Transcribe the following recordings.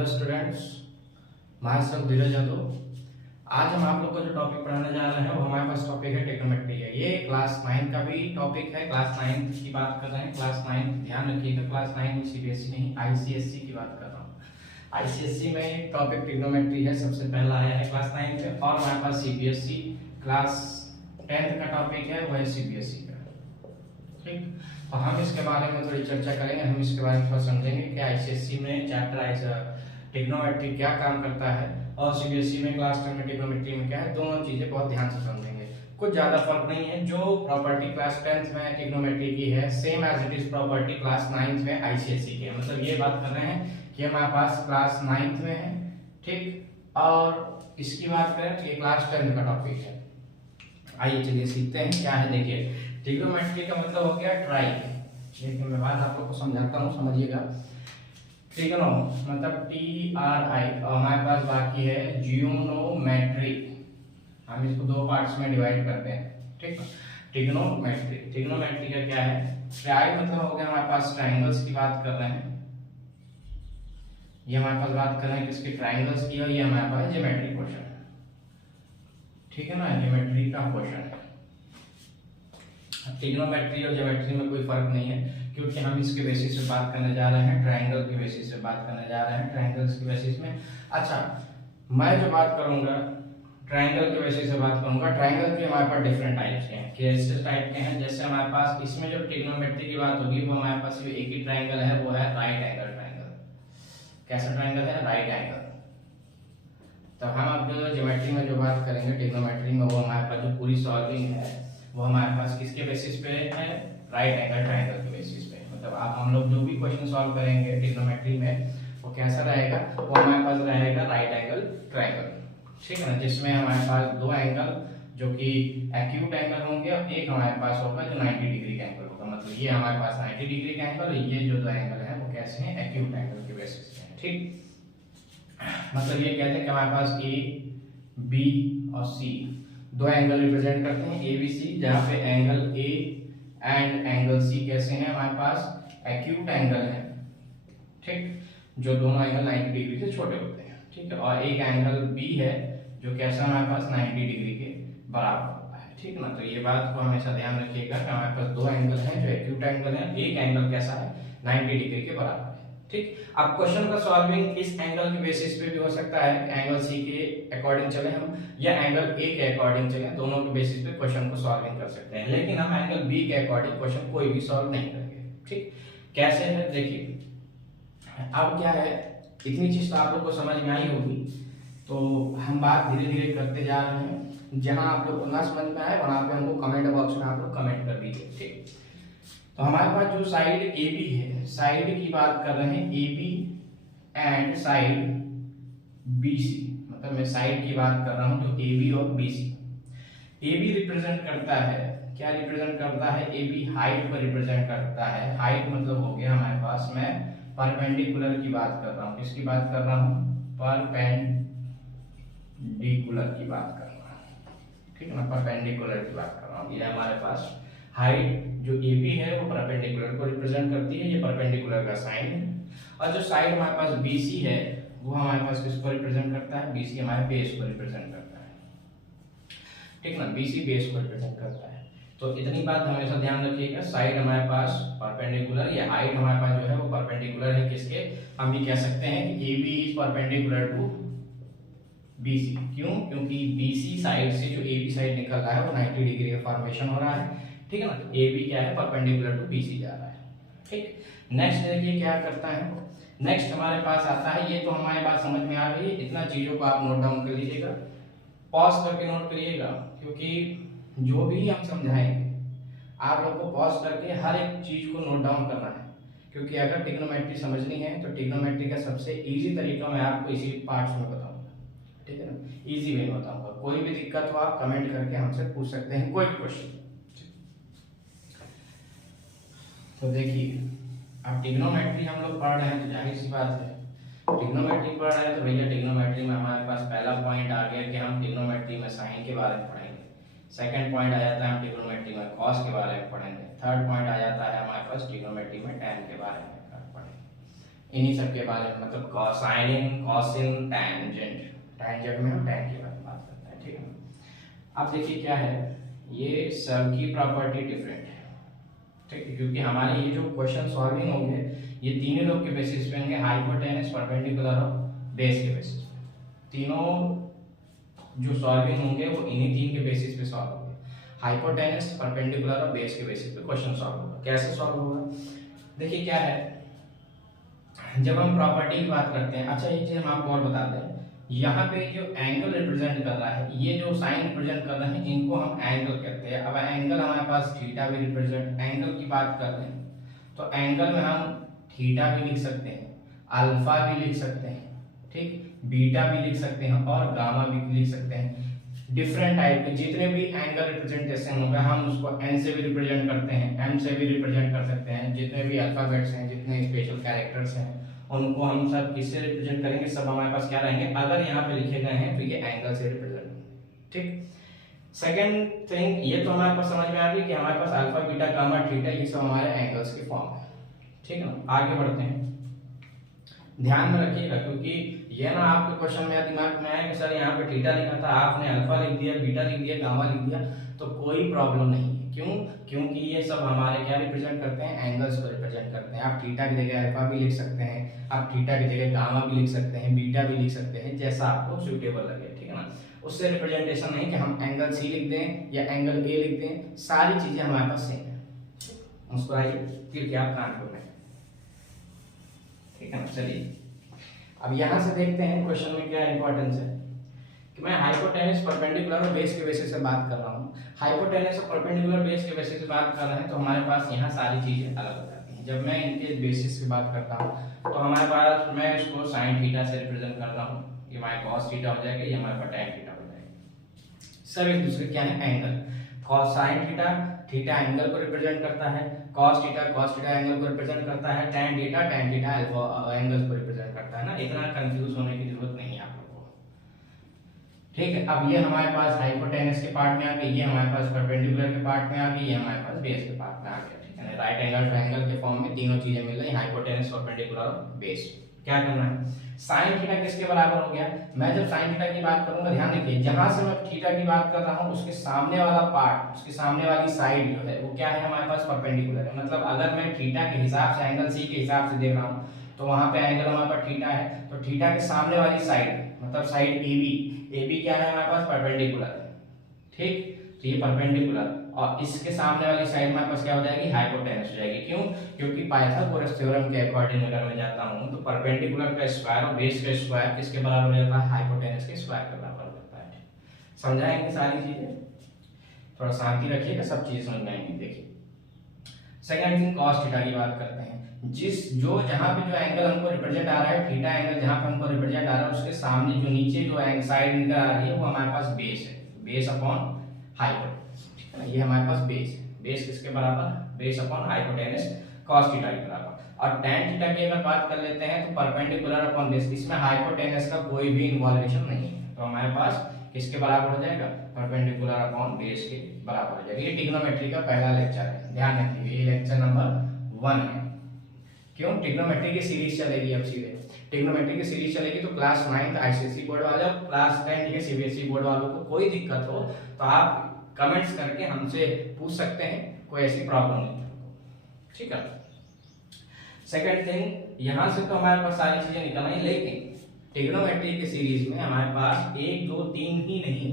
Hello students, मैं सब धीरज यादव। आज हम आप लोग को जो टॉपिक पढ़ाने जा रहे हैं वो हमारे पास टॉपिक है ट्रिग्नोमेट्री है। ये क्लास 9 का भी टॉपिक है। क्लास 9 की बात कर रहे हैं। क्लास 9 ध्यान रखिएगा, क्लास 9 सीबीएसई नहीं आईसीएसई की बात कर रहा हूँ। आईसीएसई में टॉपिक ट्रिग्नोमेट्री है, सबसे पहला आया है क्लास 9 में। और हमारे पास सीबीएसई क्लास 10 का टॉपिक है, वो है सीबीएसई का। ठीक, तो हम इसके बारे में थोड़ी चर्चा करेंगे। हम इसके बारे में थोड़ा समझेंगे कि आईसीएसई में चैप्टर ट्रिग्नोमेट्री क्या काम करता है और सीबीएसई में क्लास 10 में ट्रिग्नोमेट्री में क्या है। दोनों चीजें बहुत ध्यान से समझेंगे। कुछ ज्यादा फर्क नहीं है। जो प्रॉपर्टी क्लास 10 में ट्रिग्नोमेट्री की है, same as it is property class 9 में आईसीएसई की है। मतलब ये बात कर रहे हैं कि हमारे पास क्लास 9 में है, ठीक, और इसकी बात करें तो ये क्लास 10 का टॉपिक है। आइए चलिए सीखते हैं क्या है। देखिए, ट्रिग्नोमेट्री का मतलब हो गया ट्राई। देखिए मैं बात आप लोग को समझाता हूँ, समझिएगा। ट्रिग्नो मतलब TRI और हमारे पास बाकी है जियोनोमेट्री। हम इसको दो पार्ट्स में डिवाइड करते हैं, ठीक। ट्रिग्नोमेट्री, ट्रिग्नोमेट्री का क्या है? ट्राई मतलब हो गया हमारे पास ट्रायंगल्स की बात कर रहे हैं। ये हमारे पास बात कर रहे हैं किसके? ट्रायंगल्स की। और ये हमारे पास ज्योमेट्री क्वेश्चन है, ठीक है ना, ज्योमेट्री का क्वेश्चन है। ट्रिग्नोमेट्री और ज्योमेट्री में कोई फर्क नहीं है, क्योंकि हम इसके बेसिस पे बात करने जा रहे हैं, ट्रायंगल के बेसिस पे बात करने जा रहे हैं, ट्रायंगल्स के बेसिस में। अच्छा, मैं जो बात करूंगा ट्रायंगल के बेसिस पे बात करूंगा। ट्रायंगल के हमारे पास डिफरेंट टाइप्स के हैं। कैसे टाइप के हैं? जैसे हमारे पास इसमें जो ट्रिग्नोमेट्री की बात होगी वो हमारे पास एक ही ट्रायंगल है, वो है राइट एंगल ट्रायंगल। कैसा ट्रायंगल है? Right angle. तो हम अब जो ज्योमेट्री में जो बात करेंगे ट्रिग्नोमेट्री में, वो हमारे पास जो पूरी सॉल्विंग है वो हमारे पास किसके बेसिस पे है? राइट एंगल ट्रायंगल के बेसिस पे। मतलब आप हम लोग जो भी क्वेश्चन सॉल्व करेंगे ट्रिग्नोमेट्री में वो कैसा रहेगा? वो हमारे पास रहेगा राइट एंगल ट्रायंगल, ठीक है ना, जिसमें हमारे पास दो एंगल जो कि एक्यूट एंगल होंगे और एक हमारे पास होगा जो 90 डिग्री का एंगल होगा। मतलब ये हमारे पास 90 डिग्री का एंगल, ये जो दो एंगल है वो कैसे हैं? एक्यूट एंगल के बेसिस पे, ठीक। मतलब ये कहते हैं कि हमारे पास ए, बी और सी दो एंगल रिप्रेजेंट करते हैं, ए बी सी, जहाँ पे angle A and angle C कैसे हैं? हमारे पास एक्यूट एंगल है, ठीक, जो दोनों एंगल 90 डिग्री से छोटे होते हैं, ठीक है। और एक एंगल बी है जो कैसा हमारे पास 90 डिग्री के बराबर होता है, ठीक ना। तो ये बात को हमेशा ध्यान रखिएगा कि हमारे पास दो एंगल हैं जो एक्यूट एंगल है, एक एंगल कैसा है? 90 डिग्री के बराबर है, ठीक। अब क्वेश्चन का सॉल्विंग इस एंगल के बेसिस पे भी हो सकता है, एंगल सी के अकॉर्डिंग चले हम या एंगल ए के अकॉर्डिंग चले, दोनों के बेसिस पे क्वेश्चन को सॉल्विंग कर सकते हैं। लेकिन हम एंगल बी के अकॉर्डिंग क्वेश्चन कोई भी सॉल्व नहीं करेंगे, ठीक। कैसे है देखिए। अब क्या है, इतनी चीज तो आप लोग को समझ में आई होगी, तो हम बात धीरे धीरे करते जा रहे हैं। जहां आप लोग को ना समझ में आए वहां पे हमको कमेंट बॉक्स में आप लोग कमेंट कर दीजिए, ठीक। तो हमारे पास जो साइड ए बी है, साइड की बात कर रहे हैं A B and side B C. मतलब मैं साइड की बात कर रहा हूं जो ए बी और B C. A B represent करता है, क्या रिप्रेजेंट करता है? ए बी हाइट को रिप्रेजेंट करता है। हाइट मतलब हो गया हमारे पास, मैं परपेंडिकुलर की बात कर रहा हूं। किसकी बात कर रहा हूं? परपेंडिकुलर की बात कर रहा हूं, ठीक है ना, परपेंडिकुलर की बात कर रहा हूं। ये हमारे पास हाइट जो ए बी है वो परपेंडिकुलर को रिप्रेजेंट करती है, ये परपेंडिकुलर का साइन है। और जो साइड हमारे पास बी सी है वो हमारे पास किसको रिप्रेजेंट करता है? बी सी हमारे बेस को रिप्रेजेंट करता है, ठीक ना, बी सी बेस को रिप्रेजेंट करता है। तो इतनी बात हमेशा ध्यान रखिएगा। साइड हमारे पास परपेंडिकुलर, या हाइट हमारे पास जो है वो परपेंडिकुलर है किसके? हम ये कह सकते हैं कि A B is perpendicular to B C. क्यों? क्योंकि बी सी साइड से जो ए बी साइड निकल रहा है वो 90 डिग्री का फॉर्मेशन हो रहा है, ठीक है ना। ए बी क्या है? परपेंडिकुलर टू बी सी जा रहा है, ठीक। नेक्स्ट देखिए क्या करता है। नेक्स्ट हमारे पास आता है, ये तो हमारी बात समझ में आ गई है। इतना चीजों को आप नोट डाउन कर लीजिएगा, पॉज करके नोट करिएगा, क्योंकि जो भी हम समझाएंगे आप लोग को पॉज करके हर एक चीज को नोट डाउन करना है। क्योंकि अगर ट्रिग्नोमेट्री समझनी है तो ट्रिग्नोमेट्री का सबसे इजी तरीका मैं आपको इसी पार्ट्स में बताऊंगा, ठीक है ना, इजी वे में बताऊंगा। कोई भी दिक्कत हो आप कमेंट करके हमसे पूछ सकते हैं कोई क्वेश्चन। तो देखिए, अब ट्रिग्नोमेट्री हम लोग पढ़ रहे हैं तो जाहिर सी बात है ट्रिग्नोमेट्री पढ़ रहे हैं तो भैया ट्रिग्नोमेट्री में हमारे पास पहला पॉइंट आ गया कि हम ट्रिग्नोमेट्री में साइन के बारे में पढ़ेंगे। सेकंड पॉइंट आ जाता है हम ट्रिग्नोमेट्री में कॉस के बारे में पढ़ेंगे। थर्ड पॉइंट आ जाता है हमारे पास ट्रिग्नोमेट्री में टैन के बारे में पढ़ेंगे, इन्हीं सब के बारे में, मतलब कोसाइन, कोसिन, टैंजेंट। टैंजेंट में हम टैन की बात करते हैं, ठीक है। अब देखिए क्या है, ये सबकी प्रॉपर्टी डिफरेंट है, ठीक है, क्योंकि हमारे ये जो क्वेश्चन सॉल्विंग होंगे ये तीनों लोग के बेसिस पे होंगे, हाइपोटेनस, परपेंडिकुलर और बेस के बेसिस पे। तीनों जो सॉल्विंग होंगे वो इन्हीं तीन के बेसिस पे सॉल्व होंगे, हाइपोटेनस, परपेंडिकुलर और बेस के बेसिस पे क्वेश्चन सॉल्व होगा। कैसे सॉल्व होगा, देखिए क्या है, जब हम प्रॉपर्टी की बात करते हैं, अच्छा एक चीज हम आपको और बता दें, यहाँ पे जो एंगल रिप्रेजेंट कर रहा है, ये जो साइन रिप्रेजेंट कर रहे हैं, इनको हम एंगल कहते हैं। अब एंगल हमारे पास थीटा भी रिप्रेजेंट, एंगल की बात कर रहे हैं तो एंगल में हम थीटा भी लिख सकते हैं, अल्फा भी लिख सकते हैं, ठीक, बीटा भी लिख सकते हैं और गामा भी लिख सकते हैं। डिफरेंट टाइप के जितने भी एंगल रिप्रेजेंटेशन होगा हम उसको एन से भी रिप्रेजेंट करते हैं, एम से भी रिप्रेजेंट कर सकते हैं। जितने भी अल्फाबेट्स हैं, जितने स्पेशल कैरेक्टर्स हैं, उनको हम सब किससे रिप्रेजेंट करेंगे, सब हमारे पास क्या रहेंगे, अगर यहाँ पे लिखे गए हैं तो ये एंगल से रिप्रेजेंट, ठीक। सेकेंड थिंग, ये तो हमारे पास समझ में आ गई कि हमारे पास अल्फा, बीटा, गामा, थीटा ये सब हमारे एंगल्स के फॉर्म है, ठीक है ना। आगे बढ़ते हैं, ध्यान में रखिएगा क्योंकि ये ना आपके क्वेश्चन में दिमाग में आया कि सर यहाँ पे थीटा लिखा था, आपने अल्फा लिख दिया, बीटा लिख दिया, गामा लिख दिया, तो कोई प्रॉब्लम नहीं है। क्यों, क्योंकि ये सब हमारे क्या रिप्रेजेंट करते हैं, एंगल्स को रिप्रेजेंट करते हैं। आप थीटा की जगह अल्फा भी लिख सकते हैं, आप थीटा की जगह गामा भी लिख सकते हैं, बीटा भी लिख सकते हैं, जैसा आपको सुटेबल लगे, ठीक है ना। उससे रिप्रेजेंटेशन नहीं कि हम एंगल सी लिख दें या एंगल ए लिख दें, सारी चीजें हमारे पास सेम है। मुस्कुराइए क्योंकि आप कानपुर में, ठीक है ना। चलिए अब यहाँ से देखते हैं क्वेश्चन में क्या इंपॉर्टेंस है कि मैं हाइपोटेनस, परपेंडिकुलर और बेस के बेसिस से बात कर रहा हूँ। हाइपोटेनस और परपेंडिकुलर बेस के बेसिस से बात कर रहे हैं तो हमारे पास यहाँ सारी चीजें अलग हो जाती हैं। जब मैं इनके बेसिस से बात करता हूँ तो हमारे पास, मैं इसको साइन थीटा से रिप्रेजेंट करता हूँ, ये हमारे कॉस थीटा हो जाएगा, ये हमारे पास टैन थीटा हो जाएगा। सब एक दूसरे क्या है, angle. Cos sine theta, theta angle को रिप्रेजेंट करता है, कॉस थीटा एंगल को रिप्रेजेंट करता है, टैन थीटा अल्फा एंगल को रिप्रेजेंट करता है ना। इतना कंफ्यूज होने की जरूरत नहीं है आप लोगों को, ठीक है। अब ये हमारे पास हाइपोटेनस के पार्ट में आ गई, ये हमारे पास परपेंडिकुलर के पार्ट में आ गई, ये हमारे पास बेस के पार्ट में आ गया, ठीक है। राइट एंगल ट्रायंगल के फॉर्म में तीनों चीजें मिल रही, हाइपोटेनस, परपेंडिकुलर और बेस। क्या करना है, साइन थीटा किसके बराबर हो गया, मैं जब साइन थीटा की बात करूंगा, ध्यान रखिए, जहां से मैं थीटा की बात कर रहा हूं उसके सामने वाला पार्ट, उसके सामने वाली साइड जो है वो क्या है, हमारे पास परपेंडिकुलर है। मतलब अगर मैं थीटा के हिसाब से, एंगल सी के हिसाब से देख रहा हूं तो वहां पे एंगल हमारे पास थीटा है, तो थीटा के सामने वाली साइड मतलब साइड AB क्या है, हमारे पास परपेंडिकुलर है, ठीक। तो ये परपेंडिकुलर और इसके सामने वाली साइड हमारे पास क्या हो जाएगी, हाइपोटेनस हो जाएगी। क्यों, क्योंकि पाइथागोरस थ्योरम के अकॉर्डिंग अगर मैं जाता हूं तो परपेंडिकुलर का स्क्वायर और बेस का स्क्वायर किसके बराबर हो जाता है, हाइपोटेनस के स्क्वायर के बराबर हो जाता है। समझाएंगे सारी चीजें, थोड़ा शांति रखिएगा, सब चीजें समझ में आएंगी। देखिए सेकंड थिंग, कॉस थीटा की बात करते हैं। जहां पे जो एंगल हमको रिप्रेजेंट आ रहा है, थीटा एंगल जहां पे हमको रिप्रेजेंट आ रहा है, उसके सामने जो नीचे जो साइड निकल आ रही है वो हमारे पास बेस है, बेस अपॉन हाइपोटेनस, ठीक है ना। ये हमारे पास बेस है, बेस किसके बराबर, base upon hypotenuse, cos theta के बराबर। और टैन थीटा की अगर बात कर लेते हैं तो परपेंडिकुलर अपॉन बेस, इसमें हाइपोटेनस का कोई भी इन्वॉल्वेशन नहीं है, तो हमारे पास किसके बराबर हो जाएगा, परपेंडिकुलर अपॉन बेस के बराबर हो जाएगा। ये ट्रिग्नोमेट्री का पहला लेक्चर है, ध्यान रखिए, ये लेक्चर नंबर 1 है। क्यों, ट्रिग्नोमेट्री की सीरीज चलेगी, अब सीधे ट्रिग्नोमेट्री की सीरीज चलेगी, तो क्लास 9 आईसीएसई बोर्ड वाले और क्लास 10 के सीबीएसई बोर्ड वालों को कोई दिक्कत हो तो आप कमेंट्स करके हमसे पूछ सकते हैं, कोई ऐसी प्रॉब्लम नहीं है, ठीक है। सेकंड थिंग, यहां से तो हमारे पास सारी चीजें निकल आई, लेकिन ट्रिग्नोमेट्री की सीरीज में हमारे पास 1 2 3 ही नहीं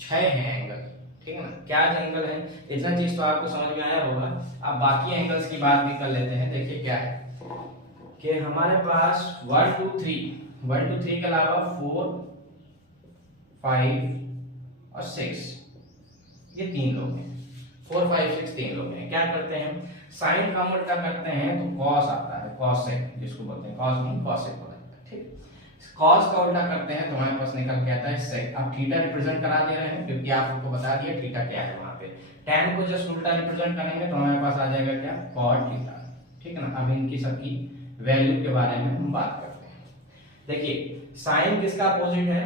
6 हैं एंगल, ठीक है ना। क्या एंगल है, इतना चीज तो आपको समझ में आया होगा। अब बाकी एंगल्स की बात भी कर लेते हैं। देखिए क्या है कि हमारे पास 1 2 3 के अलावा 4 5 और 6 ये 3 लोग हैं, 4 5 6 3 लोग हैं। क्या करते हैं, साइन का उल्टा करते हैं तो कॉस आता है, कॉसेक जिसको बोलते हैं, कॉस नहीं कॉसेक होता है, ठीक। कॉस का उल्टा करते हैं तो हमारे पास निकल के आता है सेक। अब थीटा रिप्रेजेंट करा दे रहे हैं क्योंकि आपको बता दिया थीटा क्या है वहां पे। टैन को जस्ट उल्टा रिप्रेजेंट करेंगे तो हमारे पास आ जाएगा क्या, कॉट थीटा, ठीक है ना। अब इनकी सबकी वैल्यू के बारे में हम बात करते हैं। देखिए साइन किसका अपोजिट है,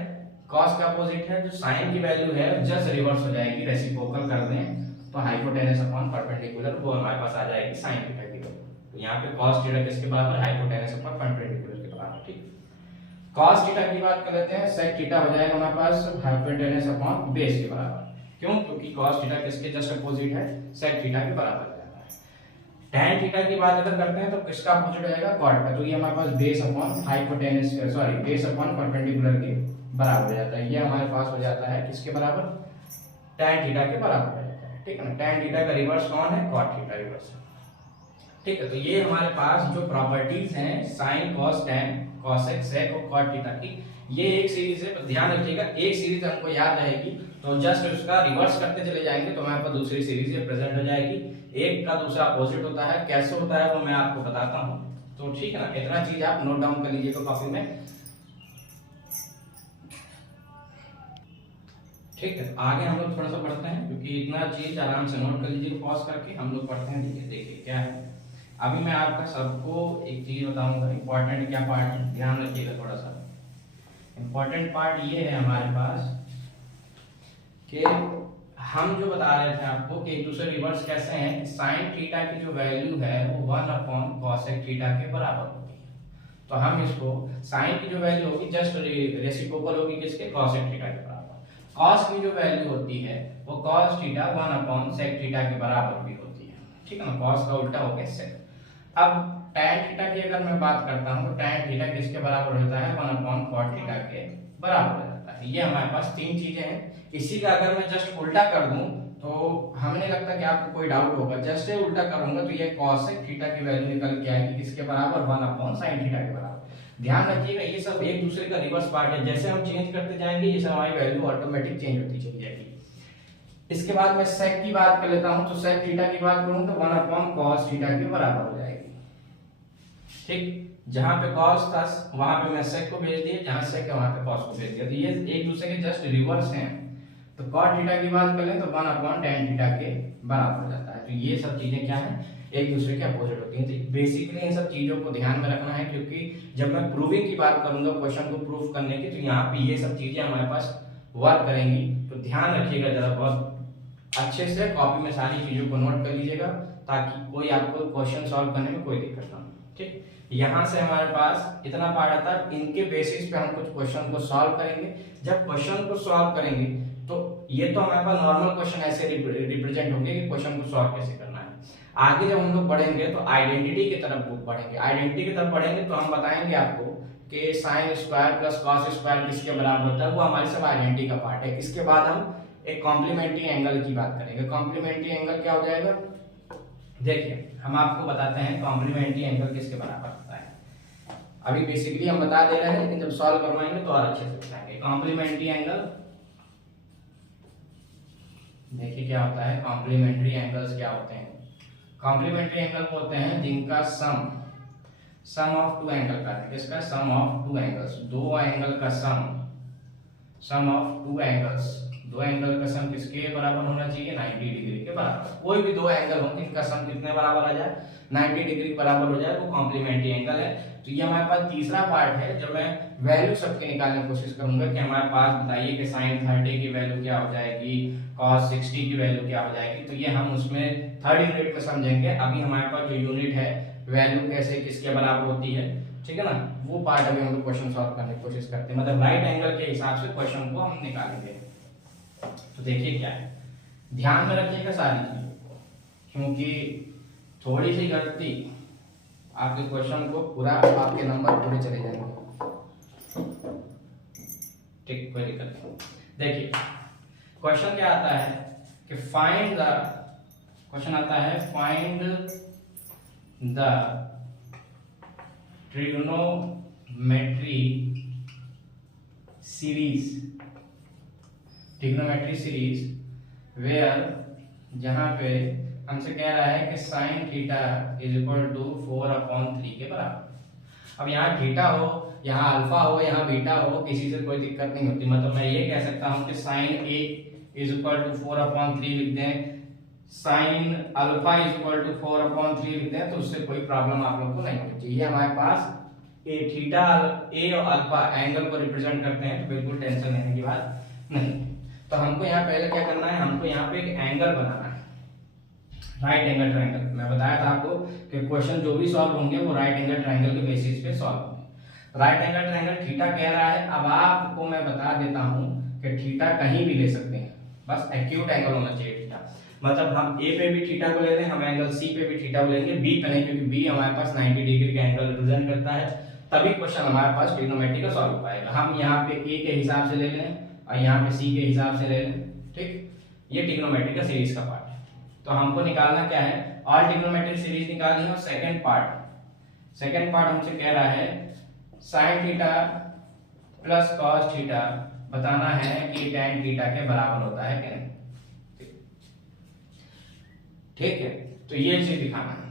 कॉस का अपोजिट है, जो साइन की वैल्यू है जस्ट रिवर्स हो जाएगी, रेसिप्रोकल कर दें तो हाइपोटेनस अपॉन परपेंडिकुलर वो हमारे पास आ जाएगी साइन थीटा की वैल्यू, तो यहाँ पे cos थीटा किसके बराबर, हाइपोटेनस अपॉन परपेंडिकुलर के बराबर। ठीक, cos थीटा की बात कर लेते हैं, sec थीटा हो जाएगा हमारे पास हाइपोटेनस अपॉन बेस के बराबर। क्यों, क्योंकि cos थीटा किसके जस्ट अपोजिट है, sec थीटा के बराबर हो जाता है। tan थीटा की बात अगर करते हैं तो किसका अपोजिट हो जाएगा, cot का, तो ये हमारे पास base upon hypotenuse, sorry base upon perpendicular के बराबर हो जाता है। ये हमारे पास हो जाता है किसके बराबर, tan थीटा के बराबर हो जाता है। ठीक है ना, tan थीटा का रिवर्स कौन है, cot थीटा रिवर्स है। ठीक है, तो ये हमारे पास जो प्रॉपर्टीज हैं sin cos tan cosec sec और cot थीटा की, ये एक सीरीज है, ध्यान रखिएगा एक सीरीज हमको याद रहेगी तो जस्ट उसका रिवर्स करते चले जाएंगे तो हमारे पास दूसरी सीरीज ये प्रेजेंट हो जाएगी। एक का दूसरा अपोजिट होता है, कैसे होता है वो मैं आपको बताता हूँ। तो ठीक है ना, इतना चीज आप नोट डाउन कर लीजिएगा कॉपी में। ठीक है, आगे हम लोग थोड़ा सा पढ़ते हैं, क्योंकि इतना चीज आराम से नोट कर लीजिए पॉज करके, हम लोग पढ़ते हैं। देखिए क्या है, अभी मैं आपका सबको एक चीज बताऊंगा, इंपॉर्टेंट क्या पार्ट है, ध्यान रखिएगा थोड़ा सा। इंपॉर्टेंट पार्ट ये है हमारे पास कि हम जो बता रहे थे आपको कि एक दूसरे रिवर्स कैसे हैं, साइन थीटा की जो वैल्यू है वो 1 अपॉन कॉसेक थीटा के बराबर होगी। तो हम इसको साइन की जो वैल्यू होगी जस्ट रेसिप्रोकल होगी किसके, कॉसेक थीटा के बराबर। कॉस की जो वैल्यू होती है वो cos theta 1 upon sec theta के बराबर भी होती है। ठीक है ना, कॉस का उल्टा हो गया सेक। अब tan थीटा की अगर मैं बात करता हूं तो tan थीटा किसके बराबर होता है, 1 अपॉन cot थीटा के बराबर हो जाता है। ये हमारे पास तीन चीजें हैं। इसी का अगर मैं जस्ट उल्टा कर दूं तो हमें नहीं लगता कि आपको कोई डाउट होगा, जस्ट ये उल्टा करूंगा तो ये cosec थीटा की वैल्यू निकल के आएगी किसके बराबर, 1 अपॉन sin थीटा के बराबर। ध्यान रखिएगा ये सब एक दूसरे का रिवर्स पार्ट है, जैसे हम चेंज करते जाएंगे ये सब हमारी वैल्यू ऑटोमेटिक चेंज होती चली जाएगी। इसके बाद मैं sec की बात कर लेता हूं, तो sec थीटा की बात करूं तो 1 अपॉन cos थीटा के बराबर हो जाएगी। ठीक, जहां पे cos था वहां पे मैं sec को भेज दिया, जहां sec है वहां पे cos को भेज दिया, तो ये एक दूसरे के जस्ट रिवर्स हैं। तो cot थीटा की बात करें तो 1 अपॉन tan थीटा के बराबर हो जाता है। तो ये सब चीजें क्या हैं, एक दूसरे के अपोजिट होती हैं। तो बेसिकली इन सब चीजों को ध्यान में रखना है, क्योंकि जब मैं प्रूविंग की बात करूंगा क्वेश्चन को प्रूव करने की, तो यहाँ पे ये सब चीजें हमारे पास वर्क करेंगी। तो ध्यान रखिएगा जरा बहुत अच्छे से, कॉपी में सारी चीजों को नोट कर लीजिएगा ताकि कोई आपको क्वेश्चन सॉल्व करने में कोई दिक्कत ना हो। ठीक, यहाँ से हमारे पास इतना पार्ट आता है, इनके बेसिस पे हम कुछ क्वेश्चन को सॉल्व करेंगे। जब क्वेश्चन को सॉल्व करेंगे तो ये तो हमारे पास नॉर्मल क्वेश्चन ऐसे रिप्रेजेंट होंगे कि क्वेश्चन को सॉल्व कैसे करना है। आगे जब हम लोग बढ़ेंगे तो आइडेंटिटी की तरफ बढ़ेंगे। आइडेंटिटी की तरफ बढ़ेंगे तो हम बताएंगे आपको कि sine square plus cos square किसके बराबर होता है, वो हमारे सब आइडेंटिटी का पार्ट है। इसके बाद हम एक कॉम्प्लीमेंट्री एंगल की बात करेंगे। कॉम्प्लीमेंट्री एंगल क्या हो जाएगा, देखिए हम आपको बताते हैं कॉम्प्लीमेंट्री एंगल किसके बराबर होता है। अभी बेसिकली हम बता दे रहे हैं, लेकिन जब सॉल्व करवाएंगे तो और अच्छे से बताएंगे। कॉम्प्लीमेंट्री एंगल देखिए क्या होता है, कॉम्प्लीमेंट्री एंगल्स क्या होते हैं, कॉम्प्लीमेंट्री एंगल होते हैं जिनका सम ऑफ टू एंगल का है। किसका, सम ऑफ टू एंगल्स, दो एंगल का सम ऑफ टू एंगल्स, दो एंगल का सम किसके बराबर होना चाहिए, 90 डिग्री के बराबर। कोई भी दो एंगल हो जिनका सम कितने बराबर आ जाए, 90 डिग्री बराबर हो जाए, वो कॉम्प्लीमेंट्री एंगल है। तो ये हमारे पास तीसरा पार्ट है। जब मैं वैल्यू सबके निकालने की कोशिश करूंगा कि हमारे पास बताइए कि sin 30 की वैल्यू क्या हो जाएगी, cos 60 की वैल्यू क्या हो जाएगी, तो ये हम उसमें थर्ड यूनिट में समझेंगे। अभी हमारे पास जो यूनिट है वैल्यू कैसे किसके बराबर होती है, ठीक है ना, वो पार्ट अभी हम लोग क्वेश्चन सॉल्व करने की कोशिश करते हैं, मतलब राइट एंगल के हिसाब से क्वेश्चन को हम निकालेंगे। तो देखिए क्या है, ध्यान में रखिएगा सारी चीजों को, क्योंकि थोड़ी सी गलती आपके क्वेश्चन को पूरा आपके नंबर पूरे चले जाएंगे। ठीक, कोई दिक्कत नहीं। देखिए क्वेश्चन क्या आता है कि फाइंड द, क्वेश्चन आता है find the trigonometry series where, जहां पे हमसे कह रहा है कि sine theta is equal to 4/3 के बराबर। अब यहाँ थीटा हो, यहाँ अल्फा हो, यहाँ बीटा हो, किसी से कोई दिक्कत नहीं होती। मतलब मैं ये कह सकता हूँ कि sine A is equal to 4/3 लिख दें, sine alpha is equal to 4/3 लिख दें, तो उससे कोई प्रॉब्लम आप लोग को नहीं होनी चाहिए। हमारे पास ए थीटा ए और अल्फा एंगल को रिप्रेजेंट करते हैं, तो बिल्कुल टेंशन लेने की बात नहीं। तो हमको यहाँ पहले क्या करना है, हमको यहाँ पे एक एंगल बनाना है। राइट एंगल ट्रायंगल, मैं बताया था आपको कि क्वेश्चन जो भी सॉल्व होंगे वो राइट एंगल ट्रायंगल के बेसिस पे सॉल्व होंगे। राइट एंगल ट्रायंगल थीटा कह रहा है। अब आपको मैं बता देता हूं कि थीटा कहीं भी ले सकते हैं, बस एक्यूट एंगल होना चाहिए थीटा। मतलब हम ए पे भी थीटा को ले लें, हम एंगल सी पे भी थीटा को लेंगे, बी पे नहीं, क्योंकि बी हमारे पास 90 डिग्री का एंगल रिप्रेजेंट करता है, तभी क्वेश्चन हमारे पास ट्रिग्नोमेट्री का सॉल्व हो पाएगा। हम यहाँ पे ए के हिसाब से ले लें और यहाँ पे सी के हिसाब से ले लें, ठीक। ये ट्रिग्नोमेट्री का सीरीज का पार्ट है। तो हमको निकालना क्या है, ऑल ट्रिग्नोमेट्रिक सीरीज निकालनी है। और सेकंड पार्ट हमसे कह रहा है sin theta plus cos theta बताना है कि tan थीटा के बराबर होता है कि नहीं, ठीक है। तो ये चीज दिखाना है।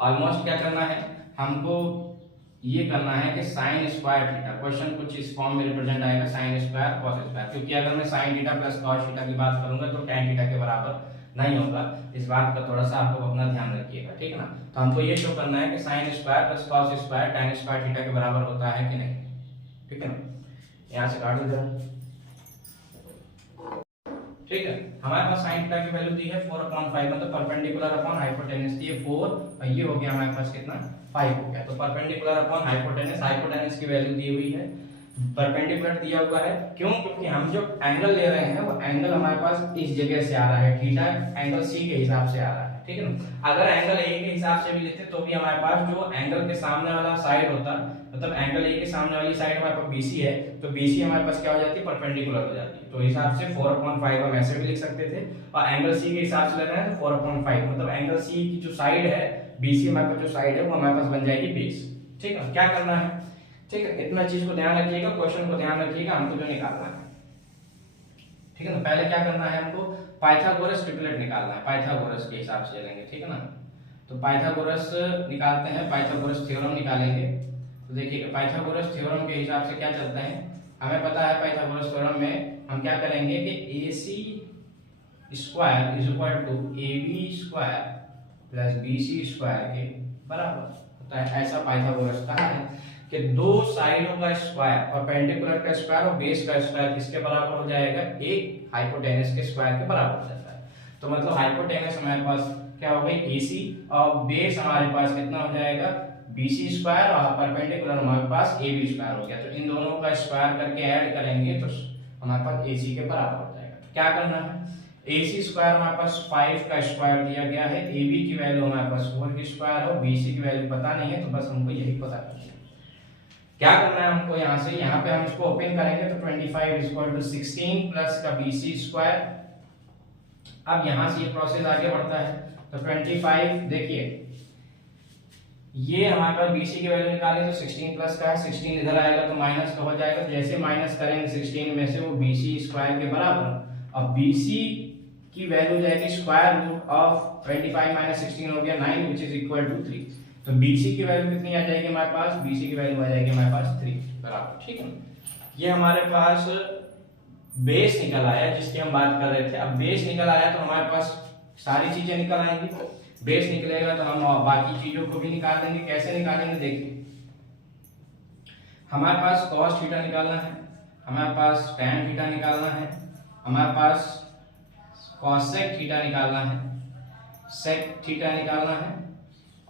ऑलमोस्ट क्या करना है हमको, ये करना है कि sin स्क्वायर थीटा, क्वेश्चन कुछ इस फॉर्म में रिप्रेजेंट आएगा sin स्क्वायर cos स्क्वायर, क्योंकि अगर मैं sin theta plus cos theta की बात करूंगा तो tan थीटा के बराबर नहीं होगा। इस बात का थोड़ा सा आप लोग अपना ध्यान रखिएगा, ठीक है ना। तो हमको ये शो करना है कि sin square plus cos square tan square theta के बराबर होता है कि नहीं, ठीक है ना। यहाँ से काट दो जरा, ठीक है। हमारे पास sin थीटा की वैल्यू दी है 4/5, मतलब परपेंडिकुलर अपॉन हाइपोटेनस दी है 4 और ये हो गया हमारे पास कितना 5 हो गया। तो परपेंडिकुलर अपॉन हाइपोटेनस की वैल्यू दी हुई है, परपेंडिकुलर दिया हुआ है। क्यों? क्योंकि हम जो एंगल ले रहे हैं वो एंगल हमारे पास इस जगह से आ रहा है, थीटा एंगल सी के हिसाब से आ रहा है, ठीक है ना। अगर एंगल ए के हिसाब से भी लेते तो भी हमारे पास जो एंगल के सामने वाला साइड होता, मतलब एंगल ए के सामने वाली साइड हमारे पास बीसी है, तो बीसी हमारे पास क्या हो जाती है, परपेंडिकुलर हो जाती है। तो हिसाब से 4/5 हम ऐसे भी लिख सकते थे, और एंगल सी के हिसाब से ले रहे हैं तो 4/5, मतलब एंगल सी की जो साइड है, बीसी हमारे पास जो साइड है वो हमारे पास बन जाएगी बेस, ठीक है। क्या करना है, ठीक है, इतना चीज को ध्यान रखिएगा, क्वेश्चन को ध्यान रखिएगा, हमको जो निकालना है, ठीक है ना। पहले क्या करना है हमको, पाइथागोरस ट्रिपलेट निकालना है, पाइथागोरस के हिसाब से लेंगे, ठीक है ना। तो पाइथागोरस निकालते हैं, पाइथागोरस थ्योरम निकालेंगे। तो देखिए पाइथागोरस थ्योरम के हिसाब से क्या चलता है, हमें पता है पाइथागोरस थ्योरम में हम क्या करेंगे कि AC square is equal to AB square plus BC square के बराबर होता है। ऐसा पाइथागोरस कहा है कि दो साइडों का स्क्वायर, परपेंडिकुलर का स्क्वायर और बेस का स्क्वायर किसके बराबर हो जाएगा, एक हाइपोटेनस के स्क्वायर के बराबर हो जाता है। तो मतलब हाइपोटेनस हमारे पास क्या हो गई AC, और बेस हमारे पास कितना हो जाएगा BC स्क्वायर, और परपेंडिकुलर हमारे पास AB स्क्वायर हो गया। तो इन दोनों का स्क्वायर करके ऐड करेंगे तो हमारे पास AC के बराबर हो जाएगा। क्या करना है, AC स्क्वायर हमारे पास 5 का स्क्वायर दिया गया है, AB की वैल्यू हमारे पास 4 की स्क्वायर है और BC की वैल्यू पता नहीं है, तो बस हमको यही पता करना है। क्या करना है हमको, यहाँ से यहाँ पे हम इसको ओपन करेंगे तो 25 = 16 प्लस का BC स्क्वायर। अब यहाँ से ये प्रोसेस आगे बढ़ता है, तो 25 देखिए ये हमारे पास BC की वैल्यू निकालें तो 16 प्लस का है, 16 इधर आएगा तो माइनस का हो जाएगा। जैसे माइनस करेंगे 16 में से वो BC स्क्वायर के बराबर, अब BC की वैल्यू जाएगी स्क्वायर रूट ऑफ 25 - 16 हो गया 9 विच इज इक्वल टू 3। तो BC की वैल्यू कितनी आ जाएगी हमारे पास, BC की वैल्यू आ जाएगी हमारे पास 3 बराबर, ठीक है। ये हमारे पास बेस निकल आया जिसकी हम बात कर रहे थे। अब बेस निकल आया तो हमारे पास सारी चीजें निकल आएंगी। बेस निकलेगा तो हम बाकी चीजों को भी निकाल देंगे। कैसे निकालेंगे, देखिए हमारे पास cos थीटा निकालना है, हमारे पास tan थीटा निकालना है, हमारे पास cosec थीटा निकालना है, sec थीटा निकालना है,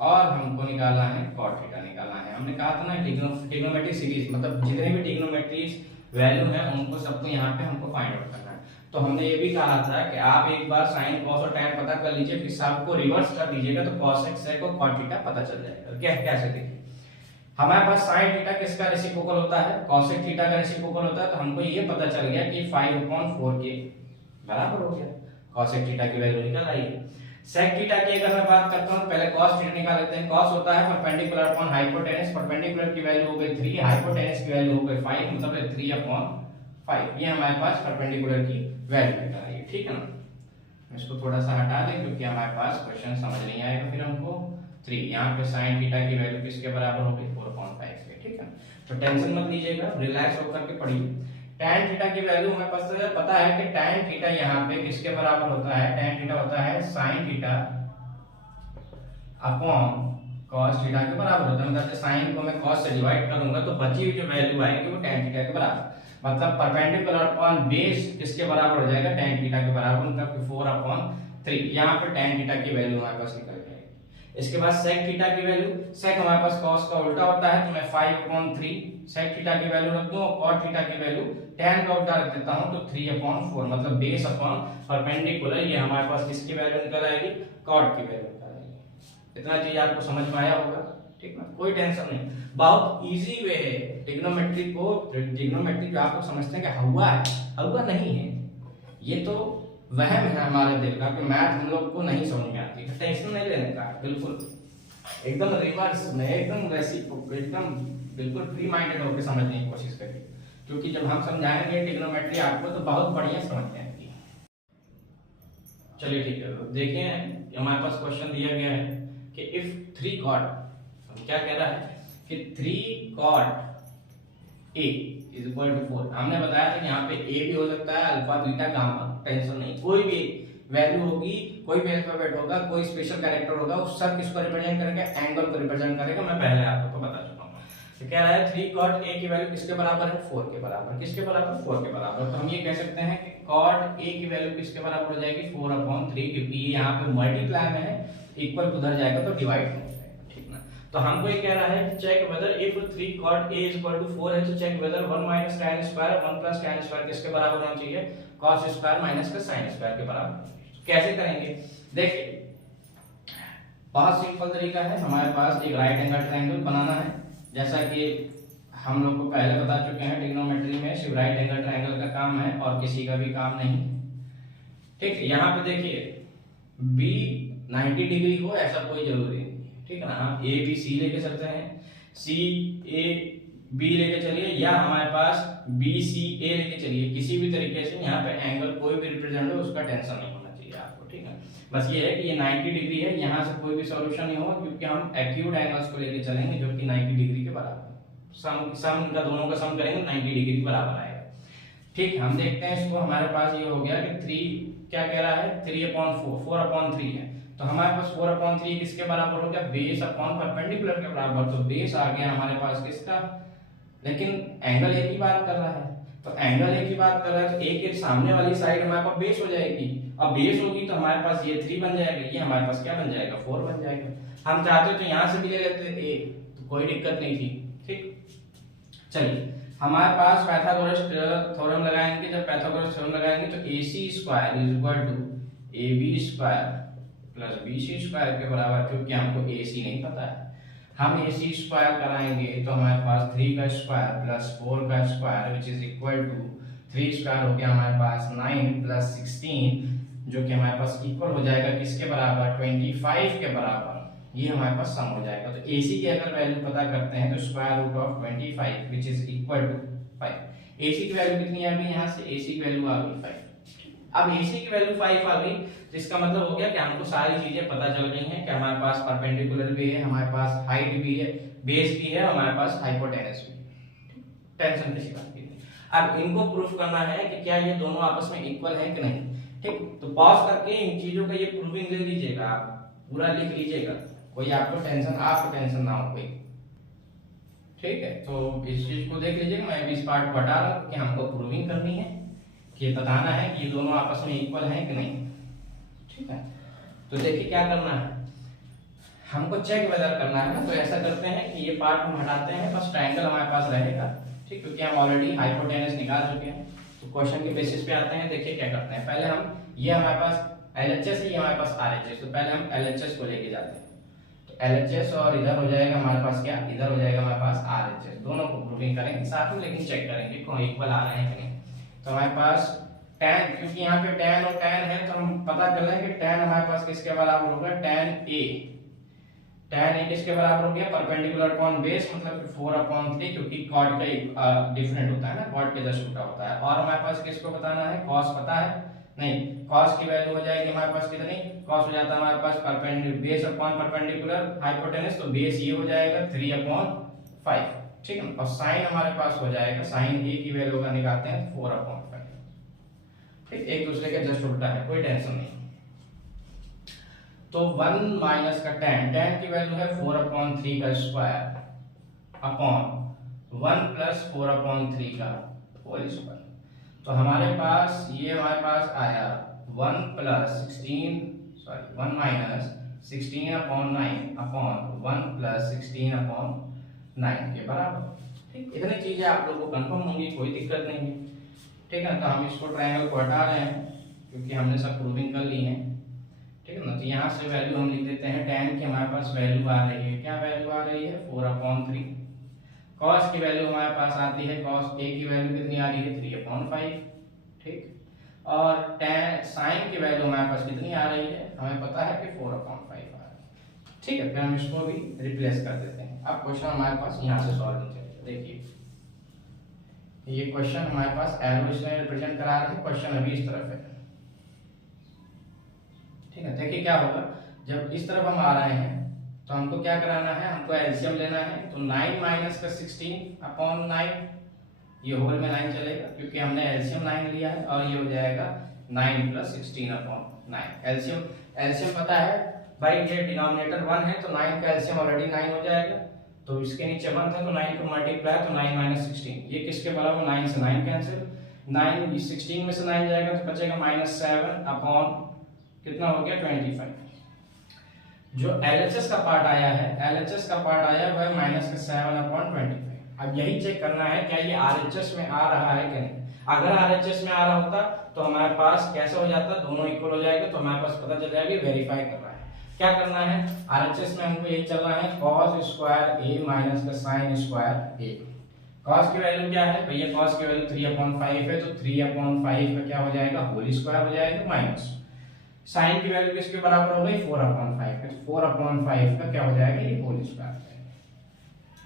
और हमको निकालना है cot थीटा निकालना है। हमने कहा था ना ट्रिग्नोमेट्रिक सीरीज, मतलब जितने भी ट्रिग्नोमेट्रिक वैल्यू है उनको सबको यहाँ पे हमको फाइंड आउट करना है। तो हमने ये भी कहा था कि आप एक बार sin cos और tan पता कर लीजिए, फिर सबको रिवर्स कर दीजिएगा तो cosec sec और cot थीटा पता चल जाएगा। क्या कैसे, देखिए हमारे पास sin थीटा किसका रेसिप्रोकल होता है, cosec थीटा का रेसिप्रोकल होता है। तो हमको ये पता चल गया कि 5/4 के बराबर हो गया, cosec थीटा की वैल्यू निकल आई है। sec थीटा की अगर मैं बात करता हूं, पहले cos थीटा निकाल लेते हैं। cos होता है परपेंडिकुलर अपॉन हाइपोटेनस, परपेंडिकुलर की वैल्यू हो गई 3, हाइपोटेनस की वैल्यू हो गई 5, मतलब 3/5। ये हमारे पास परपेंडिकुलर की वैल्यू निकल आई है, ठीक है ना। इसको थोड़ा सा हटा दें क्योंकि हमारे पास क्वेश्चन समझ नहीं आएगा फिर हमको। 3 यहाँ पे sin थीटा की वैल्यू किसके बराबर हो गई, 4/5 के, ठीक है। तो टेंशन मत लीजिएगा, रिलैक्स होकर के पढ़िए। tan थीटा की वैल्यू हमें पता है कि tan थीटा यहाँ पे किसके बराबर होता है, tan थीटा होता है sin theta upon cos theta के बराबर होता है। मतलब sin को मैं cos से डिवाइड करूंगा तो बची हुई जो वैल्यू आएगी वो tan थीटा के बराबर, मतलब परपेंडिकुलर अपॉन बेस किसके बराबर हो जाएगा, tan थीटा के बराबर, मतलब 4/3 3। यहाँ पे tan थीटा की वैल्यू हमारे पास निकल जाएगी। इसके बाद sec थीटा की वैल्यू, sec हमारे पास cos का उल्टा होता है, तो मैं 5/3 sec थीटा की वैल्यू रख दूं और cot थीटा की वैल्यू tan का उल्टा रख देता हूं, तो 3/4 मतलब बेस अपॉन परपेंडिकुलर, ये हमारे पास किसकी वैल्यू निकल आएगी, cot की वैल्यू निकल आएगी। इतना चीज आपको समझ में आया होगा, ठीक ना, कोई टेंशन नहीं, बहुत इजी वे है ट्रिग्नोमेट्री को। ट्रिग्नोमेट्री जो आप लोग समझते हैं कि हवा है, हवा नहीं है, ये तो वहम है हमारे दिल का कि मैथ हम लोग को नहीं समझ में आती है। टेंशन नहीं लेने का, बिल्कुल एकदम रिवर्स में, एकदम एकदम बिल्कुल फ्री माइंडेड होकर समझने की कोशिश करिए, क्योंकि जब हम समझाएंगे ट्रिग्नोमेट्री आपको तो बहुत बढ़िया समझ में आएगी। चलिए ठीक है, देखिए हमारे पास क्वेश्चन दिया गया है कि इफ 3 cot, क्या कह रहा है कि 3 cot a is equal to 4। हमने बताया था कि यहाँ पे a भी हो सकता है, अल्फा बीटा गामा, टेंशन नहीं, कोई भी वैल्यू होगी, कोई भी अल्फाबेट होगा, कोई स्पेशल कैरेक्टर होगा, उस सब किसको रिप्रेजेंट करेगा, एंगल को रिप्रेजेंट करेगा। मैं पहले आपको बता चुका हूँ। तो कह रहा है 3 cot a की वैल्यू किसके बराबर है, 4 के बराबर। किसके बराबर, 4 के बराबर। तो हम ये कह सकते हैं कि cot a की वैल्यू किसके बराबर हो जाएगी, 4/3, क्योंकि ये यहाँ पे मल्टीप्लाई में है, इक्वल उधर जाएगा तो डिवाइड में हो जाएगा, ठीक ना। तो हमको ये कह रहा है कि check whether if 3 cot a is equal to 4 है, तो check whether 1 minus tan square 1 plus tan square किसके बराबर होना चाहिए, cos square minus का sin square के बराबर। कैसे करेंगे, देखिए बहुत सिंपल तरीका है, हमारे पास एक राइट एंगल ट्रायंगल बनाना है, जैसा कि हम लोग को पहले बता चुके हैं ट्रिग्नोमेट्री में सिर्फ राइट एंगल ट्रायंगल का काम है और किसी का भी काम नहीं, ठीक है। यहाँ पे देखिए b 90 डिग्री हो ऐसा कोई जरूरी नहीं, ठीक है ना। हम ए बी सी लेके चलते हैं, सी ए बी लेके चलिए, या हमारे पास बी सी ए लेके चलिए, किसी भी तरीके से यहाँ पे एंगल कोई भी रिप्रेजेंट हो उसका टेंशन नहीं होना चाहिए आपको, ठीक है। बस ये है कि ये 90 डिग्री है, यहाँ से कोई भी सॉल्यूशन नहीं होगा, क्योंकि हम एक्यूट एंगल्स को लेके चलेंगे जो कि 90 डिग्री के बराबर, सम का दोनों का सम करेंगे 90 डिग्री के बराबर आएगा, ठीक। हम देखते हैं इसको, हमारे पास ये हो गया कि 3 क्या कह रहा है, 3/4 4/3 है, तो हमारे पास 4/3 किसके बराबर हो गया, बेस अपॉन परपेंडिकुलर के बराबर। तो बेस आ गया हमारे पास किसका, लेकिन एंगल एक ही बात कर रहा है, तो एंगल एक ही बात कर रहा है, तो एक के सामने वाली साइड हमारे पास बेस हो जाएगी, अब बेस होगी तो हमारे पास ये 3 बन जाएगा, ये हमारे पास क्या बन जाएगा, 4 बन जाएगा। हम चाहते तो यहाँ से भी ले लेते a, तो कोई दिक्कत नहीं थी, ठीक। चलिए हमारे पास पाइथागोरस थ्योरम लगाएंगे, जब पाइथागोरस थ्योरम लगाएंगे तो AC square is equal to AB square plus BC square के बराबर, क्योंकि हमको AC नहीं पता है, हम AC स्क्वायर कराएंगे तो हमारे पास 3 का स्क्वायर प्लस 4 का square which is equal to 3 square हो गया हमारे पास 9 प्लस 16, जो कि हमारे पास इक्वल हो जाएगा किसके बराबर, 25 के बराबर। ये हमारे पास सम हो जाएगा। तो AC की अगर वैल्यू पता करते हैं तो square root of 25 which is equal to 5। AC की वैल्यू कितनी आ गई, यहाँ से AC की वैल्यू आ गई 5। अब AC की वैल्यू 5 आ गई, तो इसका मतलब हो गया कि हमको सारी चीजें पता चल गई हैं कि हमारे पास परपेंडिकुलर भी है, हमारे पास हाइट भी है, बेस भी है, हमारे पास हाइपोटेनस भी है, टेंशन किसी बात की नहीं। अब इनको प्रूफ करना है कि क्या ये दोनों आपस में इक्वल है कि नहीं, ठीक। तो पॉज करके इन चीजों का ये प्रूविंग ले लीजिएगा, आप पूरा लिख लीजिएगा, कोई आपको टेंशन ना हो कोई, ठीक है। तो इस चीज को देख लीजिएगा, मैं भी इस पार्ट को हटा रहा हूं कि हमको प्रूविंग करनी है, कि बताना है कि ये दोनों आपस में इक्वल हैं कि नहीं, ठीक है। तो देखिए क्या करना है, हमको चेक वेदर करना है ना, तो ऐसा करते हैं कि ये पार्ट हम हटाते हैं, बस ट्रायंगल हमारे पास रहेगा, ठीक, क्योंकि हम ऑलरेडी हाइपोटेनस निकाल चुके हैं। तो क्वेश्चन के बेसिस पे आते हैं, देखिए क्या करते हैं। पहले हम, ये हमारे पास LHS है, ये हमारे पास RHS, तो पहले हम LHS को लेके जाते हैं। तो LHS और इधर हो जाएगा हमारे पास क्या, इधर हो जाएगा हमारे पास RHS, दोनों को प्रूविंग करेंगे साथ में, लेकिन चेक करेंगे कौन इक्वल आ रहे हैं कि नहीं। तो हमारे पास tan, क्योंकि यहाँ पे tan और tan है, तो हम पता कर लें कि tan हमारे पास किसके बराबर होगा, tan A किसके बराबर हो गया, परपेंडिकुलर अपॉन बेस, मतलब कि 4/3, क्योंकि cot का एक डिफरेंट होता है ना, cot के जस्ट उल्टा होता है। और हमारे पास किसको बताना है, cos पता है नहीं, cos की वैल्यू हो जाएगी हमारे पास कितनी, cos हो जाता है हमारे पास बेस अपॉन परपेंडिकुलर हाइपोटेनस, तो बेस ये हो जाएगा 3/5, ठीक है। और sin हमारे पास हो जाएगा, sin A की वैल्यू का निकालते हैं 4/5, ठीक, एक दूसरे के जस्ट उल्टा है, कोई टेंशन नहीं। तो 1 माइनस का tan की वैल्यू है 4/3 का स्क्वायर अपॉन 1 प्लस 4/3 का होल स्क्वायर। तो हमारे पास ये हमारे पास आया 1 plus 16 sorry 1 minus 16 upon 9 upon 1 plus 16 upon 9 के बराबर। ठीक, इतनी चीजें आप लोगों को कंफर्म होंगी, कोई दिक्कत नहीं है। ठीक है, तो हम इसको ट्रायंगल को हटा रहे हैं क्योंकि हमने सब प्रूविंग कर ली है। ठीक है ना, तो यहाँ से वैल्यू हम लिख देते हैं tan की हमारे पास वैल्यू आ रही है, क्या वैल्यू आ रही है 4/3। cos की वैल्यू हमारे पास आती है, cos a की वैल्यू कितनी आ रही है 3/5। ठीक, और tan sin की वैल्यू हमारे पास कितनी आ रही है, हमें पता है कि 4/5 आ रही है। ठीक है, फिर हम इसको भी रिप्लेस कर देते हैं। अब क्वेश्चन हमारे पास यहाँ से सॉल्व हो जाएगा। देखिए ये क्वेश्चन हमारे पास एरो इसमें रिप्रेजेंट करा रहे हैं, क्वेश्चन अभी इस तरफ है। ठीक है, देखिए क्या होगा, जब इस तरफ हम आ रहे हैं तो हमको क्या कराना है, हमको एलसीएम लेना है। तो 9 माइनस का 16 अपॉन 9, ये होल में 9 चलेगा क्योंकि हमने एलसीएम 9 लिया है, और ये हो जाएगा 9 प्लस 16 अपॉन 9। एलसीएम पता है भाई, ये डिनोमिनेटर 1 है तो 9 का एलसीएम ऑलरेडी 9 हो जाएगा। तो इसके नीचे 1 था तो 9 को मल्टीप्लाई, तो 9 माइनस 16 ये किसके बराबर, 9 से 9 कैंसिल, 9 16 में से 9 जाएगा तो बचेगा -7 अपॉन कितना हो गया 25। जो एलएचएस का पार्ट आया है, एलएचएस का पार्ट आया वह -7/25। अब यही चेक करना है क्या ये आरएचएस में आ रहा है कि नहीं। अगर आरएचएस में आ रहा होता तो हमारे पास कैसे हो जाता, दोनों इक्वल हो जाएगा, तो हमारे पास पता चल जाएगा वेरीफाई कर रहा है। क्या करना है, आरएचएस में हमको यही चलना है cos स्क्वायर a माइनस का sin स्क्वायर a। cos की वैल्यू क्या है भैया, cos की वैल्यू 3/5 है, तो 3/5 का क्या हो जाएगा, होल स्क्वायर हो जाएगा, माइनस साइन की वैल्यू किसके बराबर हो गई 4/5 के, तो 4/5 का क्या हो जाएगा, ये होल स्क्वायर।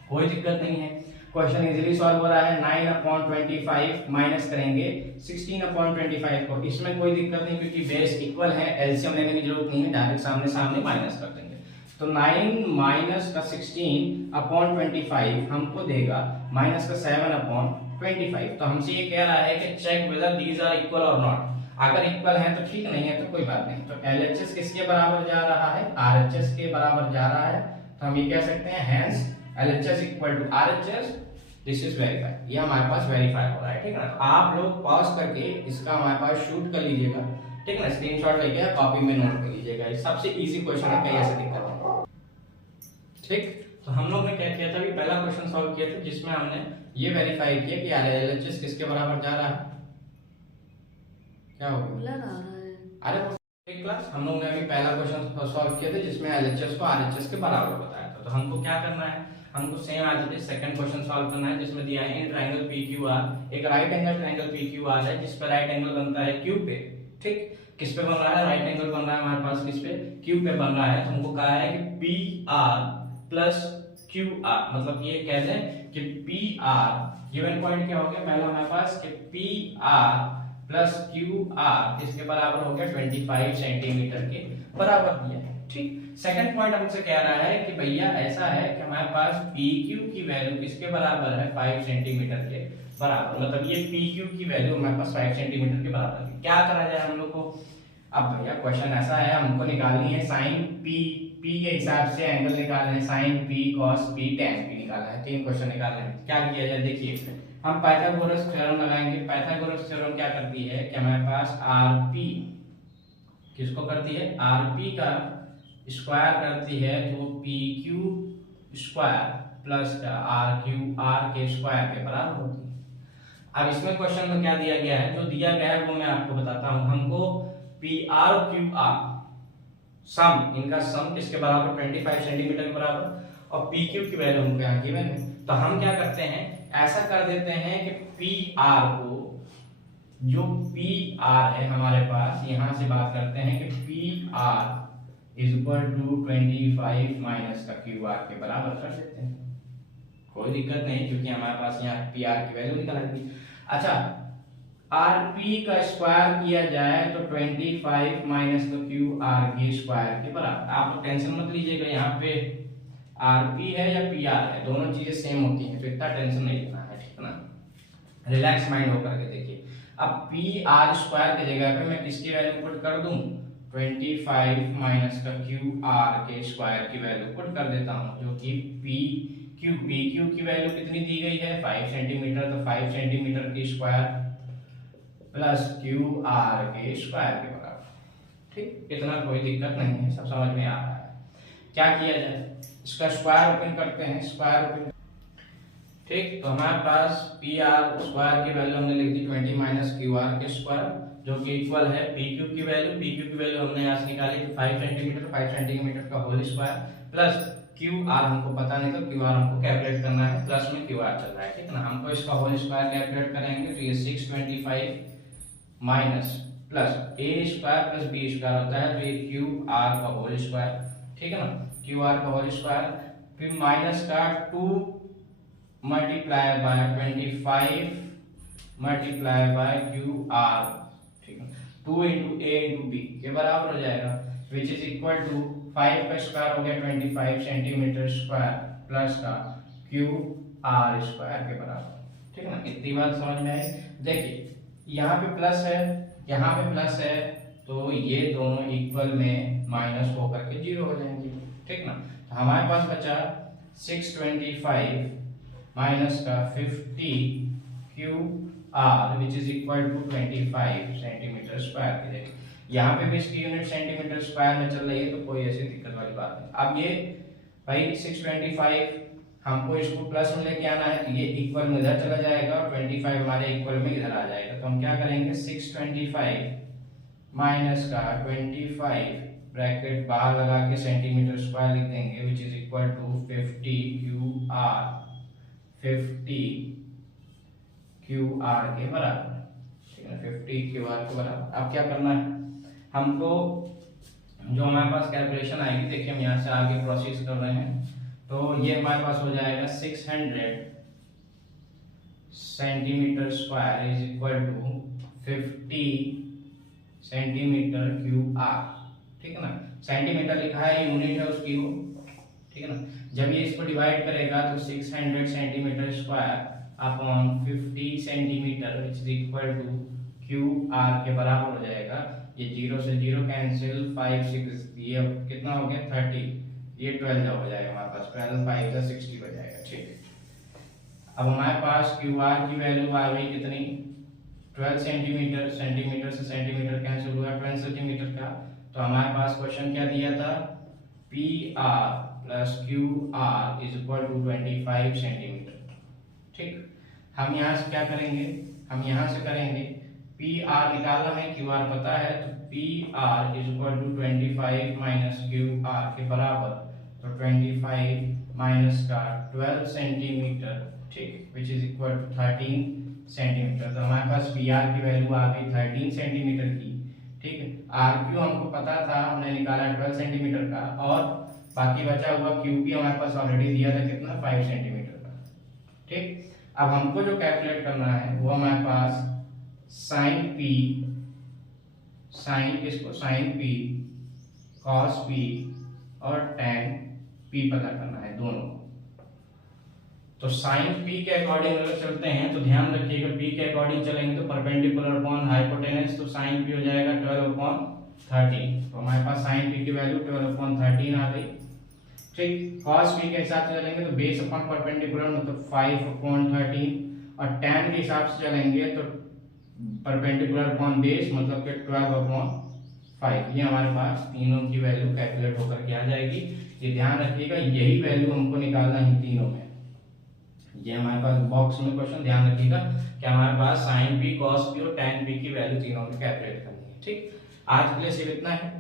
कोई दिक्कत नहीं है, क्वेश्चन इजीली सॉल्व हो रहा है। 9/25 माइनस करेंगे 16/25 को, इसमें कोई दिक्कत नहीं क्योंकि बेस इक्वल है, एलसीएम लेने की जरूरत नहीं है, डायरेक्ट सामने सामने माइनस कर देंगे। तो 9 माइनस का 16/25 हमको देगा माइनस का 7/25। तो हमसे ये कह रहा है कि check whether these are equal और नॉट। अगर इक्वल है तो ठीक, नहीं है तो कोई बात नहीं। तो एलएचएस किसके बराबर जा रहा है, आरएचएस के बराबर जा रहा है, तो हम ये कह सकते हैं hence LHS equal to RHS, this is verify. ये हमारे पास वेरीफाई हो रहा है। ठीक है ना, तो आप लोग पॉज करके इसका हमारे पास शूट कर लीजिएगा। ठीक है ना, स्क्रीनशॉट लेके कॉपी में नोट कर लीजिएगा। ये सबसे इजी क्वेश्चन है, कहीं ऐसे दिक्कत नहीं। ठीक, तो हम लोग ने क्या किया था, अभी पहला क्वेश्चन सॉल्व किया था जिसमें हमने ये वेरीफाई किया कि LHS किसके बराबर जा रहा है। क्या हो गया, अरे एक क्लास हम लोग ने अभी पहला क्वेश्चन सॉल्व किया था जिसमें LHS को RHS के बराबर बताया था। तो हमको क्या करना है, हमको सेम आज के सेकंड क्वेश्चन सॉल्व करना है जिसमें दिया है ट्रायंगल PQR, एक राइट एंगल ट्रायंगल PQR है जिस पर राइट एंगल बनता है Q पे। ठीक, किस पे बन रहा है, राइट एंगल बन रहा है हमारे पास किस पे, Q पे बन रहा है। तो हमको कहा है कि PR प्लस QR, मतलब ये कह दें कि PR गिवन पॉइंट क्या हो गया, पहला हमारे पास कि PR प्लस QR किसके बराबर हो गया, 25 सेंटीमीटर के बराबर दिया है। ठीक, सेकंड पॉइंट हमसे कह रहा है कि भैया ऐसा है कि हमारे पास PQ की वैल्यू किसके बराबर है, 5 सेंटीमीटर के बराबर। मतलब ये PQ की वैल्यू हमारे पास 5 सेंटीमीटर के बराबर है। क्या करा जाए हम लोग को, अब भैया क्वेश्चन ऐसा है, हमको निकालनी है साइन P के हिसाब से एंगल निकालना है, sign P cos P tan P निकालना है। 3 क्वेश्चन निकालने हैं। क्या किया जाए, देखिए हम पाइथागोरस थ्योरम लगाएंगे। पाइथागोरस थ्योरम क्या करती है कि हमारे पास RP किसको करती है, RP का स्क्वायर करती है, तो PQ स्क्वायर प्लस RQR के स्क्वायर के बराबर होती है। अब इसमें क्वेश्चन में क्या दिया गया है, जो दिया गया है वो मैं आपको बताता हूं। हमको PR और QR सम, इनका सम किसके बराबर, 25 सेंटीमीटर के बराबर, और PQ की वैल्यू हमको यहाँ गिवन है। तो हम क्या करते हैं, ऐसा कर देते हैं कि PR को, जो PR है हमारे पास, यहां से बात करते हैं कि PR is equal to 25 minus का QR के बराबर कर देते हैं। कोई दिक्कत नहीं क्योंकि हमारे पास यहाँ PR की वैल्यू निकल आती है। अच्छा, RP का स्क्वायर किया जाए तो 25 माइनस का QR के स्क्वायर के बराबर। आप लोग टेंशन मत लीजिएगा, यहाँ पे RP है या PR है, दोनों चीजें सेम होती हैं, तो इतना टेंशन नहीं लेना है। ठीक है ना, रिलैक्स माइंड होकर के देखिए। अब PR स्क्वायर की जगह पे मैं किसकी वैल्यू पुट कर दूं, 25 माइनस का QR के स्क्वायर की वैल्यू पुट कर देता हूं, जो कि PQ की वैल्यू कितनी दी गई है, 5 सेंटीमीटर। तो 5 सेंटीमीटर की स्क्वायर प्लस क्यू आर के स्क्वायर के बराबर। ठीक, इतना कोई दिक्कत नहीं है, सब समझ में आ रहा है। क्या किया जाए, इसका स्क्वायर ओपन करते हैं, स्क्वायर ओपन। ठीक, तो हमारे पास पी आर स्क्वायर की वैल्यू हमने लिख दी 20 माइनस क्यू आर के स्क्वायर, जो कि इक्वल है पी क्यू की वैल्यू। पी क्यू की वैल्यू हमने यहाँ से निकाली 5 सेंटीमीटर, 5 सेंटीमीटर का whole square, plus Q R हमको पता नहीं तो क्यू आर हमको कैलकुलेट करना है, प्लस में क्यू आर चल रहा है। ठीक ना, हमको इसका होल स्क्वायर कैलकुलेट करेंगे तो ये 625 माइनस प्लस ए स्क्वायर प्लस बी स्क्वायर होता है, तो ये क्यू आर का होल स्क्वायर। ठीक है ना, क्यू आर का होल स्क्वायर, फिर माइनस का 2 multiply by 25 multiply by Q R. ठीक है, 2 इंटू ए इंटू बी के बराबर हो जाएगा, विच इज इक्वल टू 5 का स्क्वायर हो गया 25 सेंटीमीटर स्क्वायर प्लस का क्यू आर स्क्वायर के बराबर। ठीक है ना, इतनी बात समझ में आई। देखिए यहाँ पे प्लस है, यहाँ पे प्लस है, तो ये दोनों इक्वल में माइनस होकर के जीरो हो जाएंगे। ठीक ना, तो हमारे पास बचा 625 माइनस का 50 Q R which is equal to 25 centimetre square की जगह। यहाँ पे भी इसकी यूनिट सेंटीमीटर स्क्वायर में चल रही है, तो कोई ऐसी दिक्कत वाली बात नहीं। अब ये भाई 625 हमको इसको प्लस में लेके आना है, ये इक्वल में इधर चला जाएगा और 25 हमारे इक्वल में इधर आ जाएगा, तो हम क्या करेंगे 625 माइनस का 25 ब्रैकेट बाहर लगा के सेंटीमीटर स्क्वायर लिख देंगे, which is equal to 50 Q R, 50 Q R के बराबर। ठीक है, 50 क्यू आर के बराबर। अब क्या करना है हमको, जो हमारे पास कैलकुलेशन आएगी, देखिए हम यहाँ से आगे प्रोसेस कर रहे हैं, तो ये हमारे पास हो जाएगा 600 centimetre square is equal to 50 centimetre Q R. ठीक है ना, सेंटीमीटर लिखा है, यूनिट है उसकी वो। ठीक है ना, जब ये इसको डिवाइड करेगा तो 600 centimetre square upon 50 centimetre which is equal to Q R के बराबर हो जाएगा। ये 0 से 0 कैंसिल, 5 6, ये कितना हो गया 30, ये 12 हो जाएगा हमारे पास, 12 5 का 60 हो जाएगा। ठीक, अब हमारे पास क्यू आर की वैल्यू आ गई कितनी 12 सेंटीमीटर, सेंटीमीटर से सेंटीमीटर कैंसिल हुआ 12 सेंटीमीटर का, तो हमारे पास क्वेश्चन क्या दिया था, P R plus Q R is equal to 25 centimetre. ठीक, हम यहाँ से क्या करेंगे, हम यहाँ से करेंगे पी आर निकालना है, क्यू आर पता है, तो P R is equal to 25 minus Q R के बराबर, तो 25 माइनस का 12 सेंटीमीटर, ठीक, which is equal to 13 centimetre. तो हमारे पास पी आर की वैल्यू आ गई 13 सेंटीमीटर की। ठीक है, आर क्यू हमको पता था, हमने निकाला 12 सेंटीमीटर का, और बाकी बचा हुआ क्यू भी हमारे पास ऑलरेडी दिया था कितना 5 सेंटीमीटर का। ठीक, अब हमको जो कैलकुलेट करना है वो हमारे पास साइन पी, साइन किसको, साइन पी कॉस पी और टेन पी पता करना है दोनों। तो साइन पी के अकॉर्डिंग अगर चलते हैं तो ध्यान रखिएगा, पी के अकॉर्डिंग चलेंगे तो परपेंडिकुलर अपॉन हाइपोटेनस, तो साइन पी हो जाएगा 12/13। तो हमारे पास साइन पी की वैल्यू 12/13 आ गई। ठीक, कॉस पी के हिसाब से चलेंगे तो बेस अपॉन परपेंडिकुलर मतलब 5/13, और टेन के हिसाब से चलेंगे तो परपेंडिकुलर अपॉन बेस मतलब कि 12/5। ये हमारे पास तीनों की वैल्यू कैलकुलेट होकर के आ जाएगी। ये ध्यान रखिएगा, यही वैल्यू हमको निकालना है तीनों में। ये हमारे पास बॉक्स में क्वेश्चन, ध्यान रखिएगा कि हमारे पास साइन पी, कॉस पी और टेन पी की वैल्यू तीनों में कैलकुलेट करनी है। ठीक, आज के लिए सिर्फ इतना है।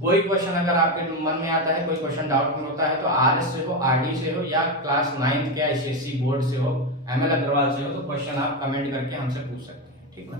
कोई क्वेश्चन अगर आपके मन में आता है, कोई क्वेश्चन डाउट में होता है, तो आरएस से हो, आरडी से हो, या क्लास 9 के एसएससी बोर्ड से हो, एमएल अग्रवाल से हो, तो क्वेश्चन आप कमेंट करके हमसे पूछ सकते हैं। ठीक ना।